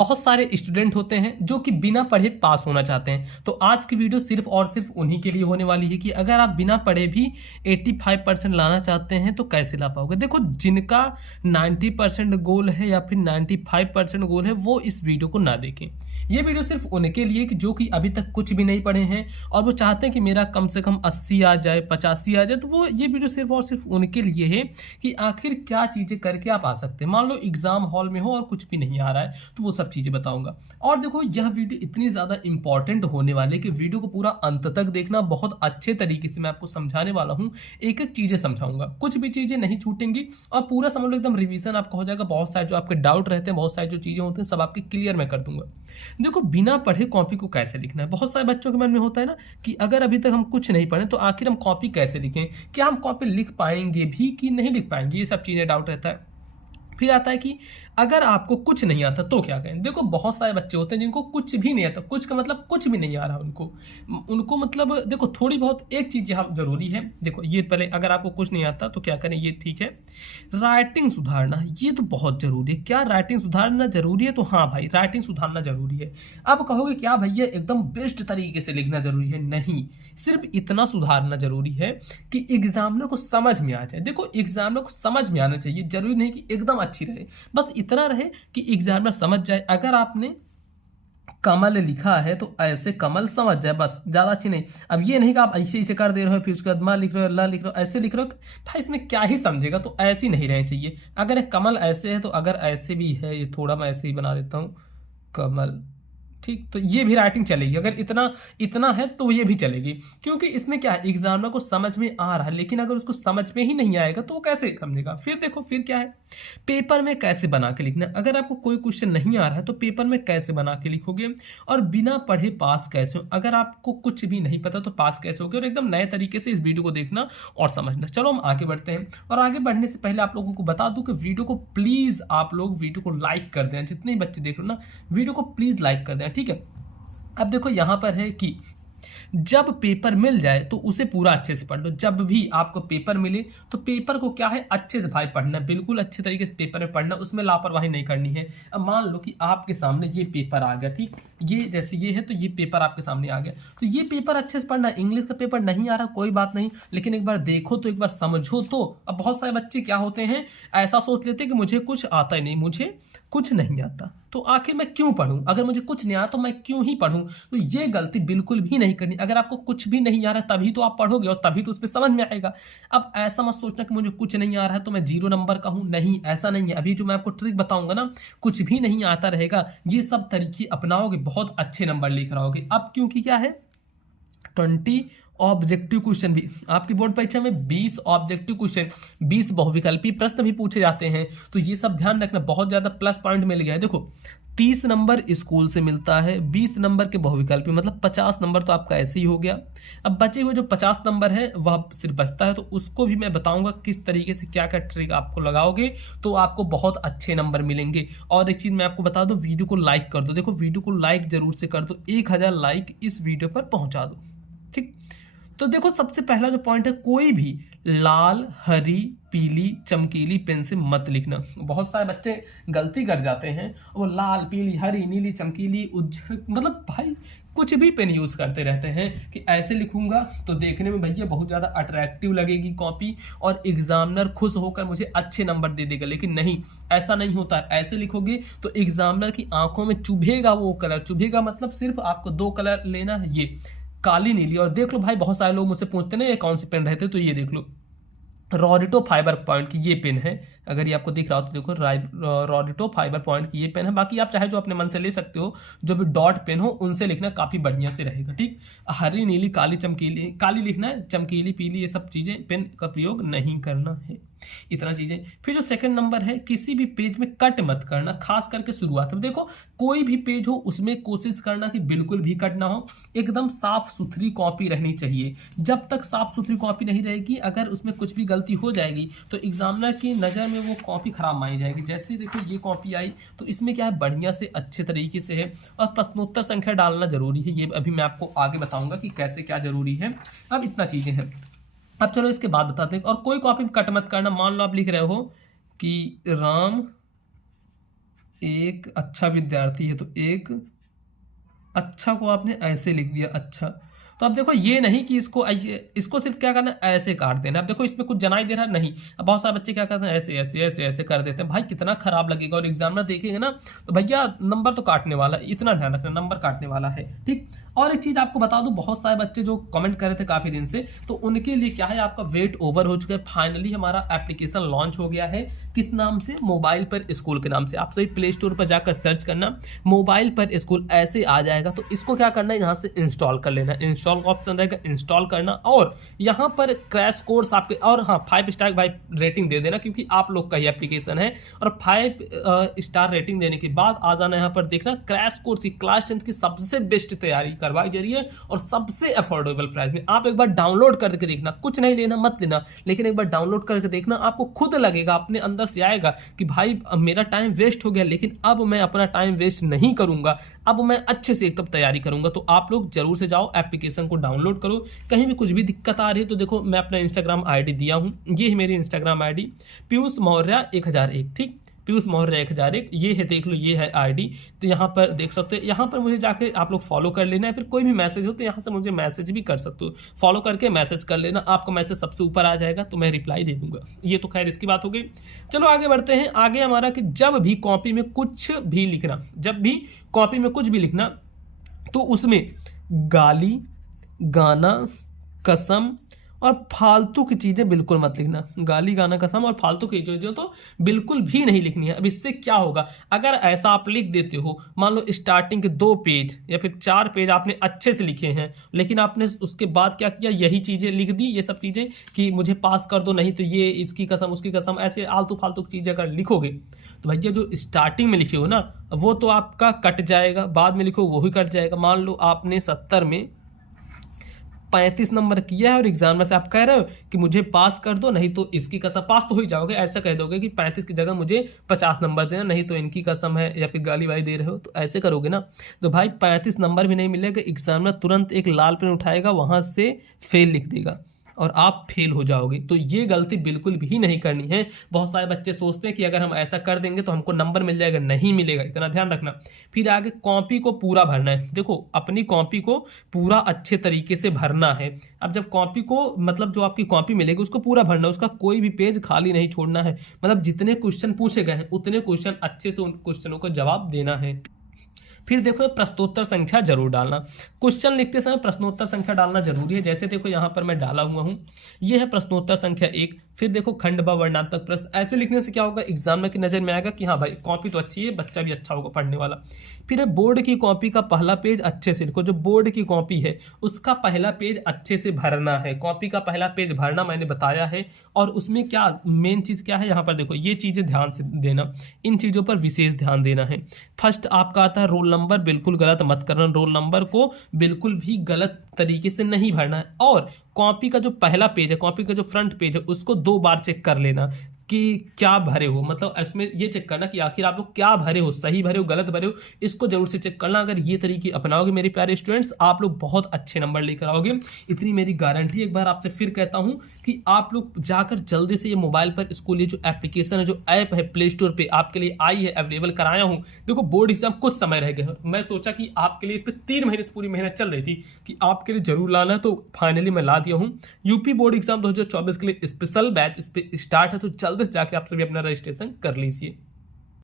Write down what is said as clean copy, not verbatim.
बहुत सारे स्टूडेंट होते हैं जो कि बिना पढ़े पास होना चाहते हैं। तो आज की वीडियो सिर्फ और सिर्फ उन्हीं के लिए होने वाली है कि अगर आप बिना पढ़े भी 85% लाना चाहते हैं तो कैसे ला पाओगे। देखो, जिनका 90% गोल है या फिर 95% गोल है वो इस वीडियो को ना देखें। ये वीडियो सिर्फ उनके लिए कि जो कि अभी तक कुछ भी नहीं पढ़े हैं और वो चाहते हैं कि मेरा कम से कम 80 आ जाए, 85 आ जाए। तो वो ये वीडियो सिर्फ और सिर्फ उनके लिए है कि आखिर क्या चीज़ें करके आप आ सकते हैं। मान लो एग्जाम हॉल में हो और कुछ भी नहीं आ रहा है तो वो सब चीज़ें बताऊंगा। और देखो, यह वीडियो इतनी ज़्यादा इंपॉर्टेंट होने वाली है कि वीडियो को पूरा अंत तक देखना। बहुत अच्छे तरीके से मैं आपको समझाने वाला हूँ, एक एक चीज़ें समझाऊंगा, कुछ भी चीज़ें नहीं छूटेंगी और पूरा समझ लो एकदम रिवीजन आपका हो जाएगा। बहुत सारे जो आपके डाउट रहते हैं, बहुत सारी जो चीज़ें होती हैं, सब आपके क्लियर मैं कर दूंगा। देखो, बिना पढ़े कॉपी को कैसे लिखना है, बहुत सारे बच्चों के मन में होता है ना कि अगर अभी तक हम कुछ नहीं पढ़े तो आखिर हम कॉपी कैसे लिखें, क्या हम कॉपी लिख पाएंगे भी कि नहीं लिख पाएंगे, ये सब चीज़ें डाउट रहता है। फिर आता है कि अगर आपको कुछ नहीं आता तो क्या करें। देखो, बहुत सारे बच्चे होते हैं जिनको कुछ भी नहीं आता। कुछ का मतलब कुछ भी नहीं आ रहा उनको उनको मतलब देखो, थोड़ी बहुत एक चीज़ यहाँ जरूरी है। देखो, ये पहले अगर आपको कुछ नहीं आता तो क्या करें, ये ठीक है। राइटिंग सुधारना ये तो बहुत जरूरी है। क्या राइटिंग सुधारना जरूरी है? तो हाँ भाई, राइटिंग सुधारना जरूरी है। अब कहोगे क्या भैया एकदम बेस्ट तरीके से लिखना जरूरी है? नहीं, सिर्फ इतना सुधारना जरूरी है कि एग्जामिनर को समझ में आ जाए। देखो, एग्जामिनर को समझ में आना चाहिए, जरूरी नहीं कि एकदम अच्छी रहे, बस इतना रहे कि एग्जामिनर समझ जाए। अगर आपने कमल लिखा है तो ऐसे कमल समझ जाए, बस, ज्यादा अच्छी नहीं। अब ये नहीं कि आप ऐसे ऐसे कर दे रहे हो, फिर उसके बाद माँ लिख रहे हो, ला लिख रहे हो, ऐसे लिख रहे हो, भाई इसमें क्या ही समझेगा। तो ऐसी नहीं रहनी चाहिए। अगर एक कमल ऐसे है तो अगर ऐसे भी है, ये थोड़ा मैं ऐसे ही बना देता हूँ, कमल, ठीक, तो ये भी राइटिंग चलेगी। अगर इतना इतना है तो ये भी चलेगी, क्योंकि इसमें क्या है, एग्जामिनर को समझ में आ रहा है। लेकिन अगर उसको समझ में ही नहीं आएगा तो वो कैसे समझेगा। फिर देखो, फिर क्या है, पेपर में कैसे बना के लिखना है। अगर आपको कोई क्वेश्चन नहीं आ रहा है तो पेपर में कैसे बना के लिखोगे, और बिना पढ़े पास कैसे हो। अगर आपको कुछ भी नहीं पता तो पास कैसे होगे। और एकदम नए तरीके से इस वीडियो को देखना और समझना। चलो हम आगे बढ़ते हैं, और आगे बढ़ने से पहले आप लोगों को बता दूं कि वीडियो को प्लीज आप लोग वीडियो को लाइक कर दें। जितने बच्चे देख रहे हो ना, वीडियो को प्लीज लाइक कर दें, ठीक है। अब देखो, यहां पर है कि जब पेपर मिल जाए तो उसे पूरा अच्छे से पढ़ लो। जब भी आपको पेपर मिले तो पेपर को क्या है, अच्छे से भाई पढ़ना, बिल्कुल अच्छे तरीके से पेपर में पढ़ना, उसमें लापरवाही नहीं करनी है। अब मान लो कि आपके सामने ये पेपर आ गया, ठीक, ये जैसे ये है तो ये पेपर आपके सामने आ गया, तो ये पेपर अच्छे से पढ़ना। इंग्लिश का पेपर नहीं आ रहा कोई बात नहीं, लेकिन एक बार देखो तो, एक बार समझो तो। अब बहुत सारे बच्चे क्या होते हैं, ऐसा सोच लेते हैं कि मुझे कुछ आता ही नहीं, मुझे कुछ नहीं आता तो आखिर मैं क्यों पढ़ूं। अगर मुझे कुछ नहीं आता तो मैं क्यों ही पढ़ूं। तो ये गलती बिल्कुल भी नहीं करनी। अगर आपको कुछ भी नहीं आ रहा तभी तो आप पढ़ोगे और तभी तो उस पर समझ में आएगा। अब ऐसा मत सोचना कि मुझे कुछ नहीं आ रहा है तो मैं 0 नंबर का हूं। नहीं, ऐसा नहीं है। अभी जो मैं आपको ट्रिक बताऊंगा ना, कुछ भी नहीं आता रहेगा, ये सब तरीके अपनाओगे, बहुत अच्छे नंबर लेकर आओगे। अब क्योंकि क्या है, 20 ऑब्जेक्टिव क्वेश्चन भी आपकी बोर्ड परीक्षा में, 20 ऑब्जेक्टिव क्वेश्चन, 20 बहुविकल्पी प्रश्न भी पूछे जाते हैं। तो ये सब ध्यान रखना, बहुत ज्यादा प्लस पॉइंट मिल गया है। देखो, 30 नंबर स्कूल से मिलता है, 20 नंबर के बहुविकल्पी, मतलब 50 नंबर तो आपका ऐसे ही हो गया। अब बचे हुए जो 50 नंबर है वह सिर्फ बचता है, तो उसको भी मैं बताऊंगा किस तरीके से क्या क्या ट्रिक आपको लगाओगे तो आपको बहुत अच्छे नंबर मिलेंगे। और एक चीज मैं आपको बता दूं, वीडियो को लाइक कर दो। देखो, वीडियो को लाइक जरूर से कर दो, 1000 लाइक इस वीडियो पर पहुंचा दो, ठीक। तो देखो, सबसे पहला जो पॉइंट है, कोई भी लाल, हरी, पीली, चमकीली पेन से मत लिखना। बहुत सारे बच्चे गलती कर जाते हैं, वो लाल, पीली, हरी, नीली, चमकीली, उज्जल, मतलब भाई कुछ भी पेन यूज करते रहते हैं कि ऐसे लिखूंगा तो देखने में भैया बहुत ज्यादा अट्रैक्टिव लगेगी कॉपी और एग्जामिनर खुश होकर मुझे अच्छे नंबर दे देगा। लेकिन नहीं, ऐसा नहीं होता। ऐसे लिखोगे तो एग्जामिनर की आंखों में चुभेगा वो कलर। चुभेगा मतलब सिर्फ आपको 2 कलर लेना है, ये काली नीली। और देख लो भाई, बहुत सारे लोग मुझसे पूछते ना ये कौन से पेन रहते, तो ये देख लो, रॉडिटो फाइबर पॉइंट की ये पेन है। अगर ये आपको दिख रहा हो तो देखो, रॉडिटो फाइबर पॉइंट की ये पेन है। बाकी आप चाहे जो अपने मन से ले सकते हो, जो भी डॉट पेन हो उनसे लिखना काफी बढ़िया से रहेगा, ठीक। हरी, नीली, काली, चमकीली, काली लिखना है, चमकीली, पीली, ये सब चीजें पेन का प्रयोग नहीं करना है, इतना चीजें। फिर जो सेकंड नंबर है, किसी भी पेज में कट मत करना, खास करके शुरुआत में। देखो, कोई भी पेज हो उसमें कोशिश करना कि बिल्कुल भी कट ना हो, एकदम साफ सुथरी कॉपी रहनी चाहिए। जब तक साफ सुथरी कॉपी नहीं रहेगी, अगर उसमें कुछ भी गलती हो जाएगी तो एग्जामिनर की नज़र में वो कॉपी खराब मानी जाएगी। जैसे देखो, ये कॉपी आई तो इसमें क्या है, बढ़िया से अच्छे तरीके से है, और प्रश्नोत्तर संख्या डालना जरूरी है। ये अभी मैं आपको आगे बताऊंगा कि कैसे क्या जरूरी है। अब इतना चीजें हैं। अब चलो इसके बाद बताते हैं। और कोई कॉपी में कट मत करना। मान लो आप लिख रहे हो कि राम एक अच्छा विद्यार्थी है, तो एक अच्छा को आपने ऐसे लिख दिया, अच्छा। तो अब देखो ये नहीं कि इसको सिर्फ क्या करना है, ऐसे काट देना। अब देखो इसमें कुछ जनाई दे रहा है नहीं। अब बहुत सारे बच्चे क्या करते हैं, ऐसे ऐसे ऐसे ऐसे कर देते हैं। भाई कितना खराब लगेगा, और एग्जामिनर देखेंगे ना तो भैया नंबर तो काटने वाला है, इतना ध्यान रखना, नंबर काटने वाला है, ठीक। और एक चीज आपको बता दूं, बहुत सारे बच्चे जो कमेंट कर रहे थे काफी दिन से, तो उनके लिए क्या है, आपका वेट ओवर हो चुका है। फाइनली हमारा एप्लीकेशन लॉन्च हो गया है। किस नाम से, मोबाइल पर स्कूल के नाम से। आप सभी प्ले स्टोर पर जाकर सर्च करना मोबाइल पर स्कूल, ऐसे आ जाएगा। तो इसको क्या करना है, यहाँ से इंस्टॉल कर लेना। इंस्टॉल का ऑप्शन रहेगा, इंस्टॉल करना, और यहाँ पर क्रैश कोर्स आपके, और हाँ 5 स्टार भाई रेटिंग दे देना, क्योंकि आप लोग का ही एप्लीकेशन है। और 5 स्टार रेटिंग देने के बाद आ जाना यहाँ पर, देखना क्रैश कोर्स की क्लास 10 की सबसे बेस्ट तैयारी करवाई जा रही है, और सबसे अफोर्डेबल प्राइस में। आप एक बार डाउनलोड करके देखना, कुछ नहीं लेना, मत लेना, लेकिन एक बार डाउनलोड करके देखना, आपको खुद लगेगा, अपने अंदर से आएगा कि भाई अब मेरा टाइम वेस्ट हो गया, लेकिन अब मैं अपना टाइम वेस्ट नहीं करूंगा, अब मैं अच्छे से एकदम तैयारी करूंगा। तो आप लोग जरूर से जाओ, एप्लीकेशन को डाउनलोड करो। कहीं भी कुछ भी दिक्कत आ रही है तो देखो, मैं अपना इंस्टाग्राम आईडी दिया हूं, ये है मेरी इंस्टाग्राम आईडी, पीयूष मौर्य 1001, ठीक, पीयूष मौर्य 1001, ये है, देख लो, ये है आईडी। तो यहाँ पर देख सकते हो, यहाँ पर मुझे जाके आप लोग फॉलो कर लेना है। फिर कोई भी मैसेज हो तो यहाँ से मुझे मैसेज भी कर सकते हो, फॉलो करके मैसेज कर लेना, आपका मैसेज सबसे ऊपर आ जाएगा, तो मैं रिप्लाई दे दूंगा। ये तो खैर इसकी बात हो गई। चलो आगे बढ़ते हैं। आगे हमारा कि जब भी कॉपी में कुछ भी लिखना, जब भी कॉपी में कुछ भी लिखना, तो उसमें गाली, गाना, कसम और फालतू की चीजें बिल्कुल मत लिखना। गाली, गाना, कसम और फालतू की चीजें तो बिल्कुल भी नहीं लिखनी है। अब इससे क्या होगा, अगर ऐसा आप लिख देते हो, मान लो स्टार्टिंग के 2 पेज या फिर 4 पेज आपने अच्छे से लिखे हैं, लेकिन आपने उसके बाद क्या किया, यही चीजें लिख दी, ये सब चीजें कि मुझे पास कर दो, नहीं तो ये इसकी कसम उसकी कसम, ऐसे आलतू फालतू की चीजें अगर लिखोगे तो भैया जो स्टार्टिंग में लिखे हो ना, वो तो आपका कट जाएगा, बाद में लिखो वो भी कट जाएगा। मान लो आपने 70 में 35 नंबर किया है, और एग्जाम में से आप कह रहे हो कि मुझे पास कर दो, नहीं तो इसकी कसम, पास तो हो ही जाओगे, ऐसा कह दोगे कि 35 की जगह मुझे 50 नंबर देना, नहीं तो इनकी कसम है, या फिर गाली वाली दे रहे हो, तो ऐसे करोगे ना, तो भाई 35 नंबर भी नहीं मिलेगा। एग्जाम में तुरंत एक लाल पेन उठाएगा, वहां से फेल लिख देगा, और आप फेल हो जाओगे। तो ये गलती बिल्कुल भी नहीं करनी है। बहुत सारे बच्चे सोचते हैं कि अगर हम ऐसा कर देंगे तो हमको नंबर मिल जाएगा, नहीं मिलेगा, इतना ध्यान रखना। फिर आगे कॉपी को पूरा भरना है। देखो अपनी कॉपी को पूरा अच्छे तरीके से भरना है। अब जब कॉपी को, मतलब जो आपकी कॉपी मिलेगी उसको पूरा भरना है, उसका कोई भी पेज खाली नहीं छोड़ना है। मतलब जितने क्वेश्चन पूछे गए हैं उतने क्वेश्चन अच्छे से उन क्वेश्चनों को जवाब देना है। फिर देखो प्रश्नोत्तर संख्या जरूर डालना। क्वेश्चन लिखते समय प्रश्नोत्तर संख्या डालना जरूरी है। जैसे देखो यहाँ पर मैं डाला हुआ हूँ, ये है प्रश्नोत्तर संख्या 1। फिर देखो खंड व वर्णात्मक प्रश्न। ऐसे लिखने से क्या होगा, एग्जाम में की नजर में आएगा कि हाँ भाई कॉपी तो अच्छी है, बच्चा भी अच्छा होगा पढ़ने वाला। फिर है बोर्ड की कॉपी का पहला पेज अच्छे से लिखो। जो बोर्ड की कॉपी है उसका पहला पेज अच्छे से भरना है। कॉपी का पहला पेज भरना मैंने बताया है। और उसमें क्या मेन चीज क्या है, यहाँ पर देखो ये चीजें ध्यान से देना, इन चीजों पर विशेष ध्यान देना है। फर्स्ट आपका आता है रोल नंबर, बिल्कुल गलत मत करना। रोल नंबर को बिल्कुल भी गलत तरीके से नहीं भरना है। और कॉपी का जो पहला पेज है, कॉपी का जो फ्रंट पेज है, उसको 2 बार चेक कर लेना कि क्या भरे हो। मतलब इसमें ये चेक करना कि आखिर आप लोग क्या भरे हो, सही भरे हो, गलत भरे हो, इसको जरूर से चेक करना। अगर ये तरीके अपनाओगे मेरे प्यारे स्टूडेंट्स, आप लोग बहुत अच्छे नंबर लेकर आओगे, इतनी मेरी गारंटी। एक बार आपसे फिर कहता हूं कि आप लोग जाकर जल्दी से ये मोबाइल पर स्कूल, ये जो एप्लीकेशन है, जो ऐप है प्ले स्टोर पे आपके लिए आई है, अवेलेबल कराया हूं। देखो बोर्ड एग्जाम कुछ समय रह गया, मैं सोचा कि आपके लिए इस पर 3 महीने से पूरी मेहनत चल रही थी कि आपके लिए जरूर लाना है, तो फाइनली मैं ला दिया हूँ। यूपी बोर्ड एग्जाम 2024 के लिए स्पेशल बैच इस पे स्टार्ट है, तो जल्दी से जाके आप सभी अपना रजिस्ट्रेशन कर लीजिए।